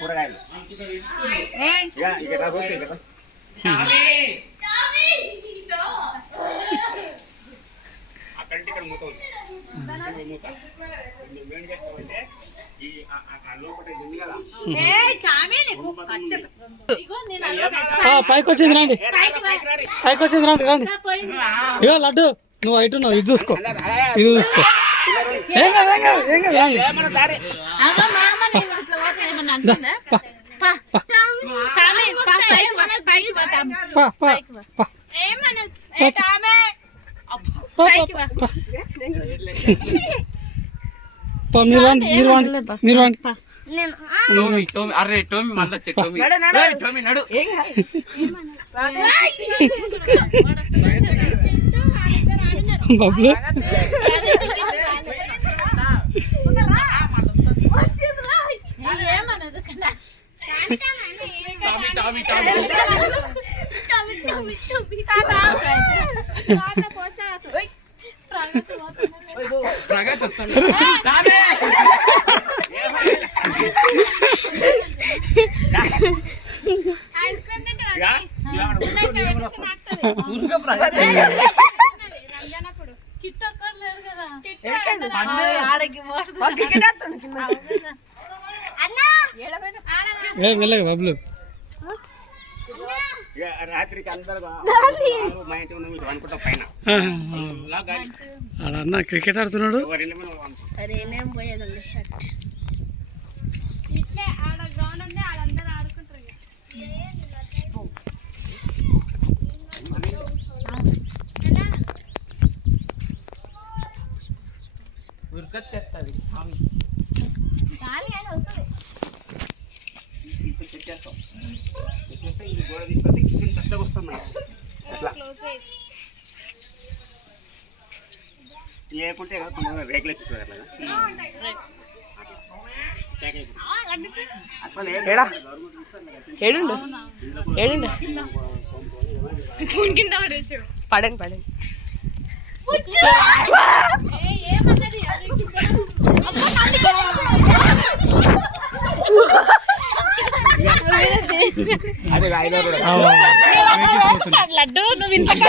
కూరగాయలు అక్కడ మూత మూత ఏం చేస్తామంటే ఈ పైకి వచ్చింది రండి, పైకి వచ్చింది రండి రండి. ఇగో లడ్డు నువ్వు అయితున్నావు, ఇది చూసుకో, ఇది చూసుకో. ఏం కదా ఏం కదా ఏం కదా మీరు వండి మీరు వండి మీరు వండి. అరే టోమి మళ్ళీ టోమి నడు. బబ్లు మెల్లగా బబ్లు. రాత్రికి అందరూ మా ఇంటి అనుకుంటా పైన అన్న క్రికెట్ ఆడుతున్నాడు. ఉరకచ్చేస్తుంది గోడ తీసుకొస్తే కిచెన్ చక్కగా వస్తుంది. లేకుంటే కదా రేకులేసి పడండి పడండి. అదే లడ్డు నువ్వు ఇంట్లో